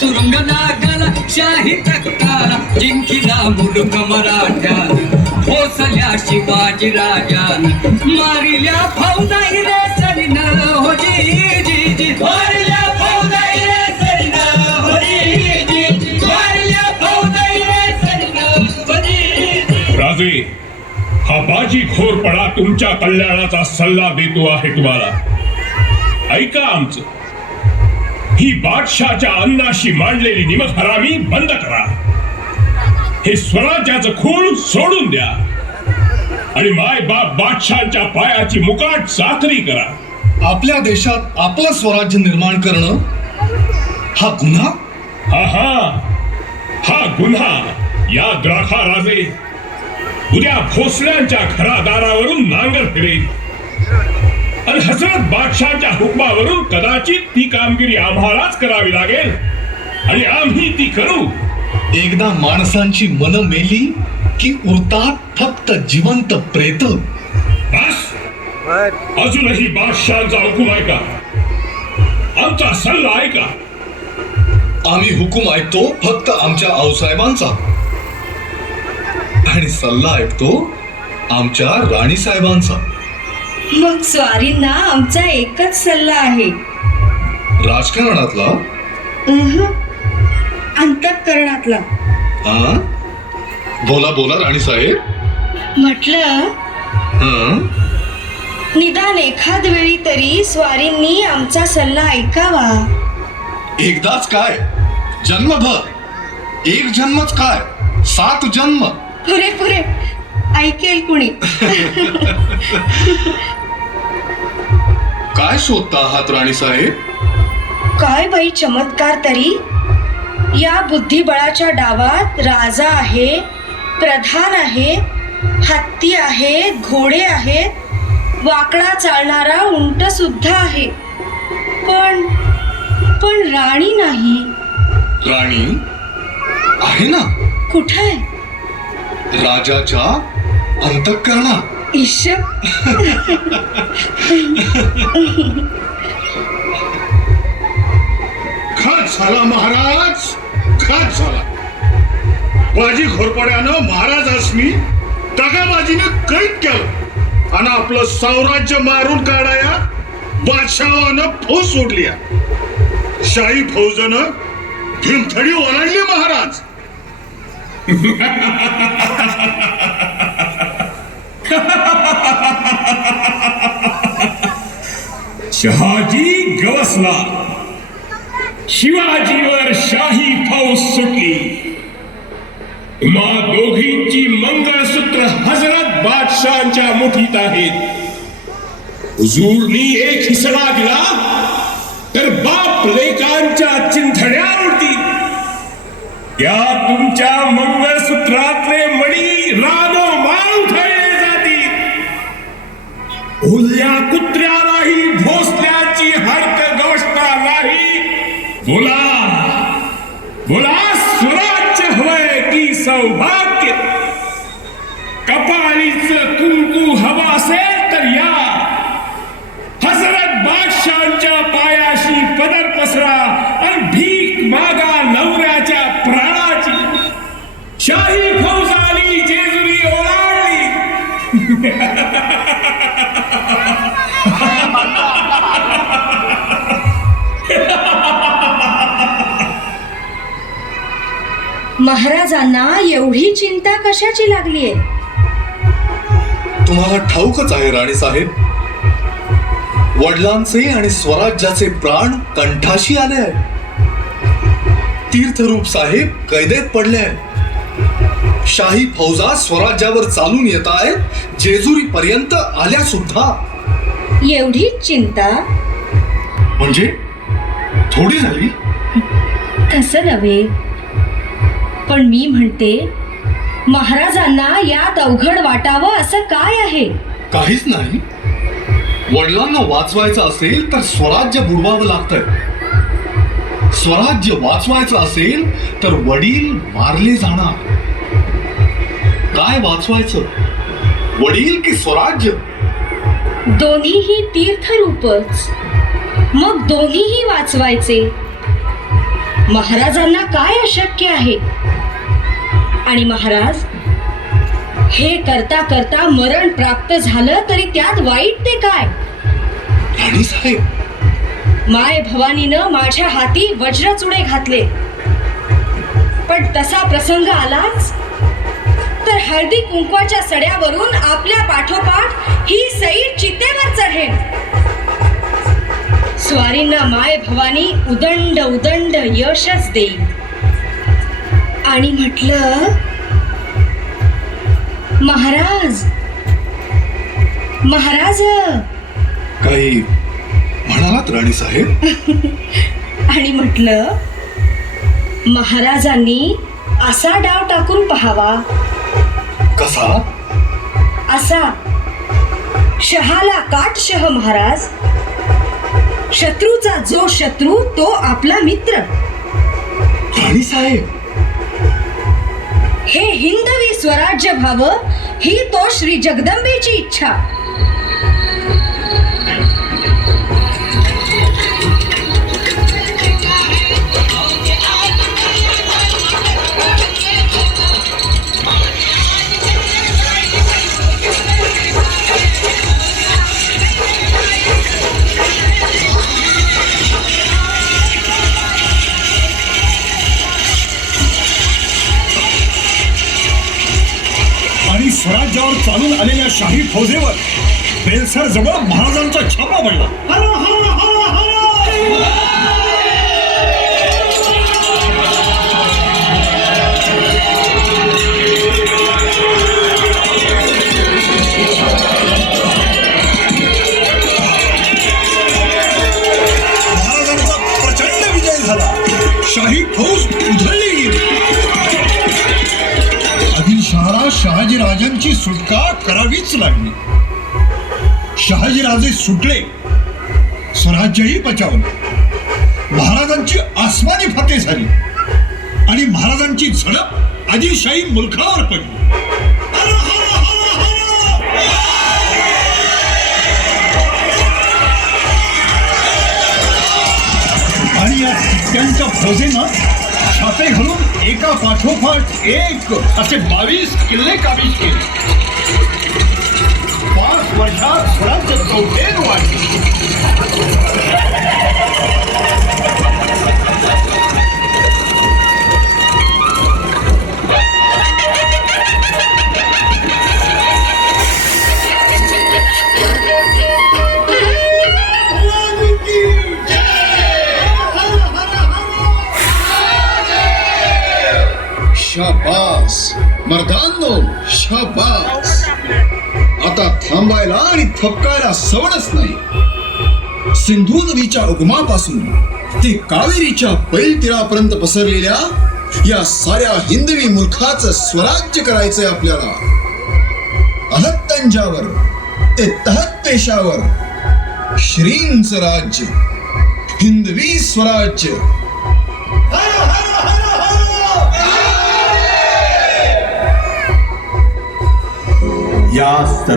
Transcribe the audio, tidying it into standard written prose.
सुरुंग लागला शाही तख्ताला, जिंकिला मुलुक मराठ्यानं, भोसल्या शिवाजी राजानं, मारिल्या फौजाई रे सरीनं, हो जी जी जी, मारिल्या फौजाई रे सरीनं, हो जी जी जी, मारिल्या फौजाई रे सरीनं, हो जी जी. राजे, हा बाजी घोरपणा तुमच्या कल्याणाचा सल्ला देतो आहे तुम्हाला. ऐका आमचं. ही बादशाच्या अन्नाशी मांडलेली निमक हरामी बंद करा. हे स्वराज्याचं खूळ सोडून द्या आणि माय बाप बादशांच्या पायाची मुकाट चाकरी करा. आपल्या देशात आपलं स्वराज्य निर्माण करणं हा गुन्हा? हा गुन्हा. या द्राखा राजे उद्या भोसल्यांच्या घरादारावरून नांगर फिरेल आणि हजरत बादशाहच्या हुकमावरून कदाचित ती कामगिरी आम्हालाच करावी लागेल आणि आम्ही ती करू. एकदा माणसांची मन मेली की उरतात फक्त जिवंत प्रेत. बस, अजूनही बादशाहचा हुकूम ऐका, आमचा सल्ला ऐका. आम्ही हुकूम ऐकतो फक्त आमच्या आऊसाहेबांचा आणि सल्ला ऐकतो आमच्या राणीसाहेबांचा. मग स्वारींना आमचा एकच सल्ला आहे. राजकारणातला? अंतःकरणातला. हा, बोला बोला राणीसाहेब. म्हटलं निदान एखाद वेळी तरी स्वारींनी आमचा सल्ला ऐकावा. एकदाच काय, जन्मभर. एक जन्मच काय, 7 जन्म. पुरे पुरे ऐकेल कुणी. काय शोधता आहात राणीसाहेब? काय बाई चमत्कार तरी. या बुद्धिबळाच्या डावात राजा आहे, प्रधान आहे, हत्ती आहे, घोडे आहेत, वाकडा चालणारा उंट सुद्धा आहे, पण राणी नाही. राणी आहे ना. कुठे आहे? राजाच्या अंतःकरणात. ईश. खात झाला महाराज, खात झाला. बाजी घोरपड्यानं महाराजासनी दगाबाजीनं कैद केलं आणि आपलं साम्राज्य मारून काढाया बादशाहानं फौज सोडली. शाही फौजनं भीमथडी ओलांडली महाराज. शहाजी गवसला, शिवाजीवर शाही फौज सुटली. तुम्हा दोघींची मंगळसूत्र हजरत बादशाहांच्या मुठीत आहेत. हुजूरनी एक हिसडा दिला तर बाप लेकांच्या चिंधड्या उडतील. त्या तुमच्या मंगळसूत्रातले मणी रानोमाळ उधळले जातील. ओल्या कुत्र्यालाही भोसल्याची हडक गवसणार नाही. बोला बोला, स्वराज्य हवंय की सौभाग्य? कपाळीचं कुंकू हवा असेल तर या. हजरत बादशाहांच्या पायाशी पदर पसरा आणि भीक मागा नवऱ्याच्या प्राणाची. शाही फौज आली, जेजुरी ओलांडली. महाराजांना एवढी चिंता कशाची लागलीये? तुम्हाला ठाऊकच आहे राणीसाहेब, वडिलांचे आणि स्वराज्याचे प्राण कंठाशी आले आहेत. तीर्थरूप साहेब कैदेत पडले आहेत. शाही फौजा स्वराज्यावर चालून येत आहेत, जेजुरी पर्यंत आल्या सुद्धा. एवढीच चिंता? म्हणजे थोडी झाली? तसं नव्हे, पण मी म्हणते महाराजांना यात अवघड वाटावं असं काय आहे? काहीच नाही. वडिलांना वाचवायचं असेल तर स्वराज्य बुडवावं लागतंय. स्वराज्य वाचवायचं असेल तर वडील मारले जाणार. काय वाचवायचं, वडील की स्वराज्य? दोन्हीही तीर्थरूपच, मग दोन्हीही वाचवायचे. महाराजांना काय अशक्य आहे? आणि महाराज हे करता करता मरण प्राप्त झालं तरी त्यात वाईट ते काय? राणी साहेब, माय भवानीनं माझ्या हाती वज्रचुडे घातले, पण तसा प्रसंग आलाच तर हळदी कुंकवाच्या सड्यावरून आपल्या पाठोपाठ ही सई चितेवर चढेल. स्वारींना माय भवानी उदंड उदंड यशच देईल. आणि म्हटलं, महाराज महाराज. काही म्हणालात राणी साहेब? आणि म्हटलं, महाराजांनी असा डाव टाकून पहावा. कसा? असा, शहाला काट शह महाराज. शत्रूचा जो शत्रू तो आपला मित्र. राणी साहेब, हे हिंदवी स्वराज्य व्हावं ही तो श्री जगदंबेची इच्छा. आणि स्वराज्यावर चालून आलेल्या शाही फौजेवर बेलसर जवळ महाराजांचा छापा पडला. महाराजांचा प्रचंड विजय झाला. शाही फौज उधळली गेली. आदिलशहाला शहाजीराजांची सुटका करावीच लागली. शहाजीराजे सुटले, स्वराज्यही बचावलं. महाराजांची आसमानी फतेह झाली आणि महाराजांची झडप आदिलशाही मुलखावर पडली. आणि या त्यांच्या फौजेनं छापे घालून एका पाठोपाठ एक असे 22 किल्ले काबीज केले. 5 वर्षात स्वराज्य चौथेन वाढले. शाबास मर्दांनो, शाबास. आता थांबायला आणि थपकायला सवडच नाही. सिंधू नदीच्या उगमापासून ते कावेरीच्या पैलतीरापर्यंत पसरलेल्या या साऱ्या हिंदवी मुलखाचं स्वराज्य करायचंय आपल्याला. अहत्तंजावर ते तहत पेशावर श्रींचं राज्य, हिंदवी स्वराज्य. या